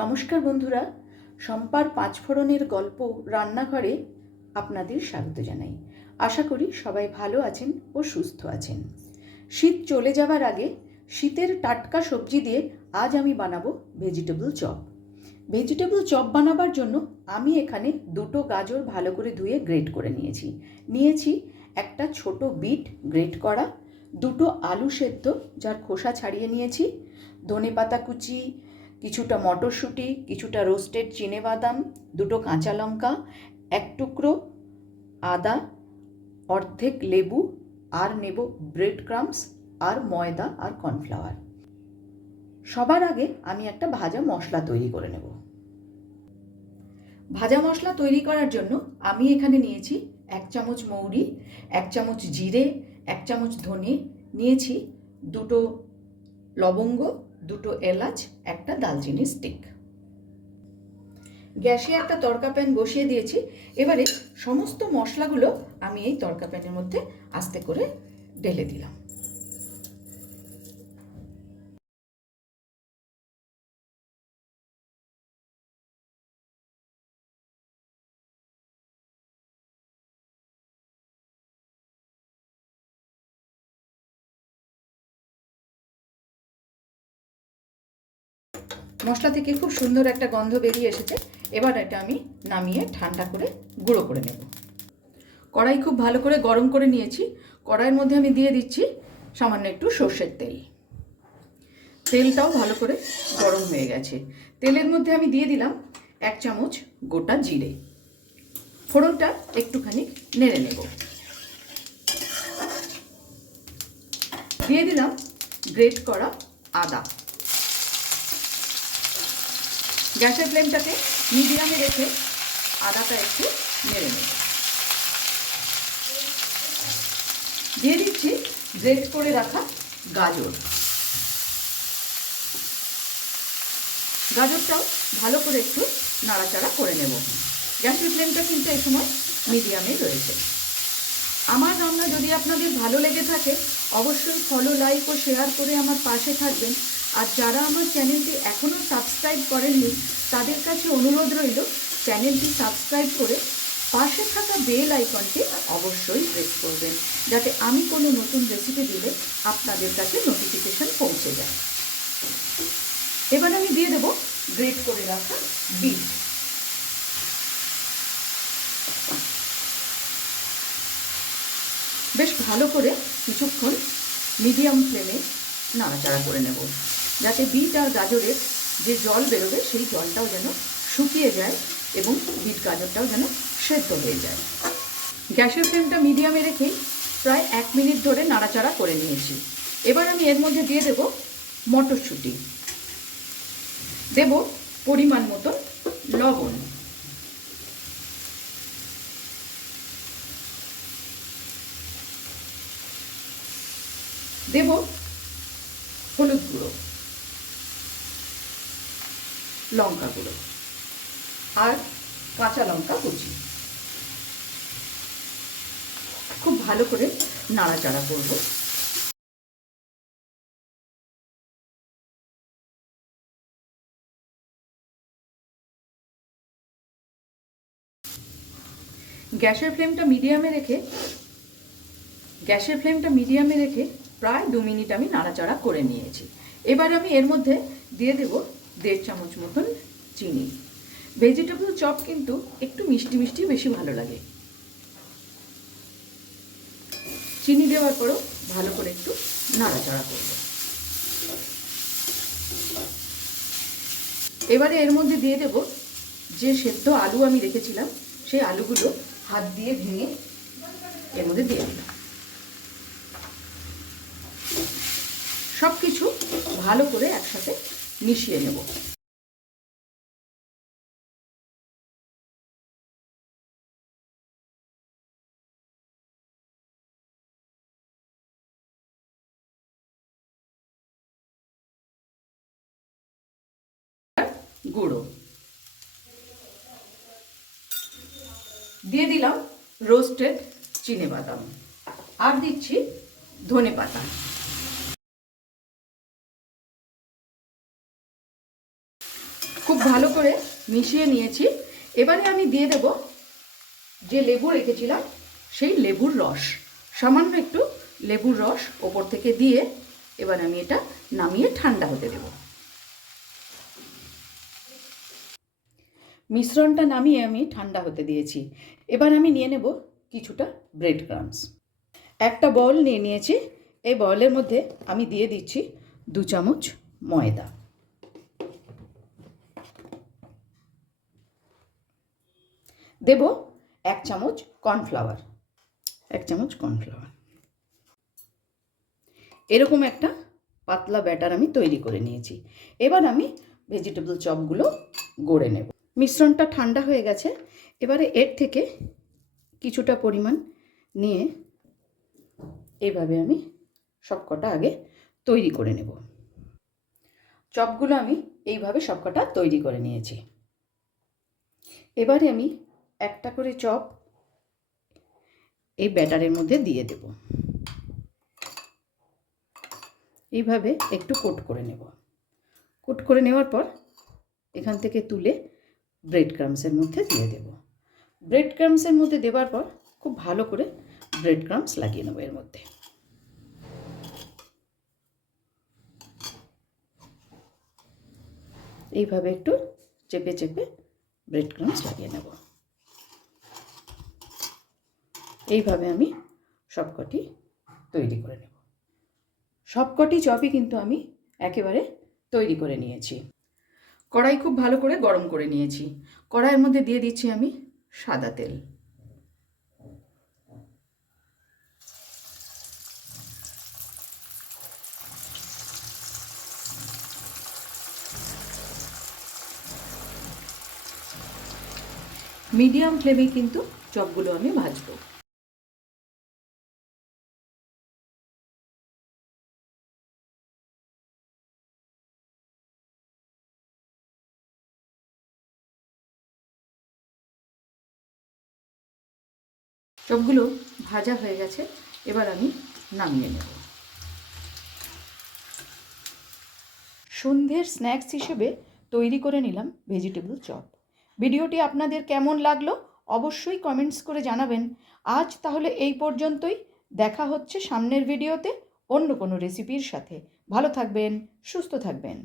নমস্কার বন্ধুরা সম্পার পাঁচফোড়নের গল্প রান্নাঘরে আপনাদের স্বাগত জানাই। আশা করি সবাই ভালো আছেন ও সুস্থ আছেন। শীত চলে যাওয়ার আগে শীতের টাটকা সবজি দিয়ে আজ আমি বানাবো ভেজিটেবল চপ। ভেজিটেবল চপ বানাবার জন্য আমি এখানে দুটো গাজর ভালো করে ধুয়ে গ্রেট করে নিয়েছি। নিয়েছি একটা ছোট বিট গ্রেট করা, দুটো আলু সেদ্ধ যার খোসা ছাড়িয়ে নিয়েছি ধনে পাতা কুচি কিছুটা মটরশুঁটি, কিছুটা রোস্টেড বাদাম দুটো কাঁচা লঙ্কা, এক টুকরো আদা, অর্ধেক লেবু, আর নেব ব্রেড ক্রামস আর ময়দা, আর কর্নফ্লাওয়ার সবার আগে আমি একটা ভাজা মশলা তৈরি করে নেব। ভাজা মশলা তৈরি করার জন্য আমি এখানে নিয়েছি এক চামচ মৌরি, এক চামচ জিরে, এক চামচ ধনে, নিয়েছি দুটো লবঙ্গ দুটো এলাচ, একটা দালচিনি স্টিক গ্যাসে একটা তরকা প্যান বসিয়ে দিয়েছি। এবারে সমস্ত মশলাগুলো আমি এই তড়কা প্যানের মধ্যে আস্তে করে ঢেলে দিলাম। মশলা থেকে খুব সুন্দর একটা গন্ধ বেরিয়ে এসেছে। এবার এটা আমি নামিয়ে ঠান্ডা করে গুঁড়ো করে নেব। কড়াই খুব ভালো করে গরম করে নিয়েছি। কড়াইয়ের মধ্যে আমি দিয়ে দিচ্ছি সামান্য একটু সর্ষের তেল। তেলটাও ভালো করে গরম হয়ে গেছে। তেলের মধ্যে আমি দিয়ে দিলাম এক চামচ গোটা জিরে। ফোড়নটা একটুখানি নেড়ে নেব। দিয়ে দিলাম গ্রেট করা আদা। গ্যাসের ফ্লেমটাকে মিডিয়ামে রেখে আদাটা একটু নেড়ে নেব। দিয়ে দিচ্ছি গ্রেট করে রাখা গাজর। গাজরটাও ভালো করে একটু নাড়াচাড়া করে নেব। গ্যাসের ফ্লেমটা কিন্তু এই সময় মিডিয়ামে রয়েছে। আমার রান্না যদি আপনাদের ভালো লেগে থাকে, অবশ্যই ফলো লাইক ও শেয়ার করে আমার পাশে থাকবেন। আর যারা আমার চ্যানেলটি এখনও সাবস্ক্রাইব করেননি, তাদের কাছে অনুরোধ রইল চ্যানেলটি সাবস্ক্রাইব করে পাশে থাকা বেল আইকনটি অবশ্যই প্রেস করবেন, যাতে আমি কোনো নতুন রেসিপি দিলে আপনাদের কাছে নোটিফিকেশন পৌঁছে যায়। এবার আমি দিয়ে দেবো গ্রেট করে রাখা বিট। বেশ ভালো করে কিছুক্ষণ মিডিয়াম ফ্লেমে নাড়াচাড়া করে নেব। যাতে বিট আর গাজরের যে জল বেরোবে, সেই জলটাও যেন শুকিয়ে যায় এবং বিট গাজরটাও যেন সেদ্ধ হয়ে যায়। গ্যাসের ফ্লেমটা মিডিয়ামে রেখেই প্রায় এক মিনিট ধরে নাড়াচাড়া করে নিয়েছি। এবার আমি এর মধ্যে দিয়ে দেব মটরশুঁটি। দেব পরিমাণ মতো লবণ। দেব হলুদ গুঁড়ো। লঙ্কা গুঁড়ো আর কাঁচা লঙ্কা কুচি। খুব ভালো করে নাড়াচাড়া করব। গ্যাসের ফ্লেমটা মিডিয়ামে রেখে, গ্যাসের ফ্লেমটা মিডিয়ামে রেখে প্রায় দু মিনিট আমি নাড়াচাড়া করে নিয়েছি। এবার আমি এর মধ্যে দিয়ে দেব দেড় চামচ মতন চিনি। ভেজিটেবল চপ কিন্তু একটু মিষ্টি মিষ্টি বেশি ভালো লাগে। চিনি দেওয়ার পরও ভালো করে একটু নাড়াচাড়া করব। এবারে এর মধ্যে দিয়ে দেব যে সেদ্ধ আলু আমি রেখেছিলাম, সেই আলুগুলো হাত দিয়ে ভেঙে এর মধ্যে দিয়ে দিলাম। সব কিছু ভালো করে একসাথে মিশিয়ে নেব। গুঁড়ো। দিয়ে দিলাম রোস্টেড চিনে বাদাম। আর দিচ্ছি ধনে পাতা। মিশিয়ে নিয়েছি। এবারে আমি দিয়ে দেব যে লেবু রেখেছিলাম, সেই লেবুর রস। সামান্য একটু লেবুর রস ওপর থেকে দিয়ে এবার আমি এটা নামিয়ে ঠান্ডা হতে দেব। মিশ্রণটা নামিয়ে আমি ঠান্ডা হতে দিয়েছি। এবার আমি নিয়ে নেব কিছুটা ব্রেড ক্রামস। একটা বল নিয়ে নিয়েছি। এই বলের মধ্যে আমি দিয়ে দিচ্ছি দু চামচ ময়দা। দেব এক চামচ কর্নফ্লাওয়ার। এক চামচ কর্নফ্লাওয়ার। এরকম একটা পাতলা ব্যাটার আমি তৈরি করে নিয়েছি। এবার আমি ভেজিটেবল চপগুলো গড়ে নেব। মিশ্রণটা ঠান্ডা হয়ে গেছে। এবারে এর থেকে কিছুটা পরিমাণ নিয়ে এইভাবে আমি সবকটা আগে তৈরি করে নেব। চপগুলো আমি এইভাবে সবকটা তৈরি করে নিয়েছি। এবারে আমি একটা করে চপ এই ব্যাটারের মধ্যে দিয়ে দেব। এইভাবে একটু কোট করে নেব। কোট করে নেওয়ার পর এখান থেকে তুলে ব্রেড ক্রামসের মধ্যে দিয়ে দেব। ব্রেড ক্রামসের মধ্যে দেওয়ার পর খুব ভালো করে ব্রেড ক্রামস লাগিয়ে নেব এর মধ্যে। এইভাবে একটু চেপে চেপে ব্রেড ক্রামস লাগিয়ে নেব। এইভাবে আমি সবকটি তৈরি করে নেব। সবকটি চপই কিন্তু আমি একেবারে তৈরি করে নিয়েছি। কড়াই খুব ভালো করে গরম করে নিয়েছি। কড়াইয়ের মধ্যে দিয়ে দিচ্ছি আমি সাদা তেল। মিডিয়াম ফ্লেমে কিন্তু চপগুলো আমি ভাজবো। চপগুলো ভাজা হয়ে গেছে, এবার আমি নামিয়ে নেব। সন্ধ্যের স্ন্যাক্স হিসেবে তৈরি করে নিলাম ভেজিটেবল চপ। ভিডিওটি আপনাদের কেমন লাগল অবশ্যই কমেন্টস করে জানাবেন। আজ তাহলে এই পর্যন্তই। দেখা হচ্ছে সামনের ভিডিওতে অন্য কোনো রেসিপির সাথে। ভালো থাকবেন, সুস্থ থাকবেন।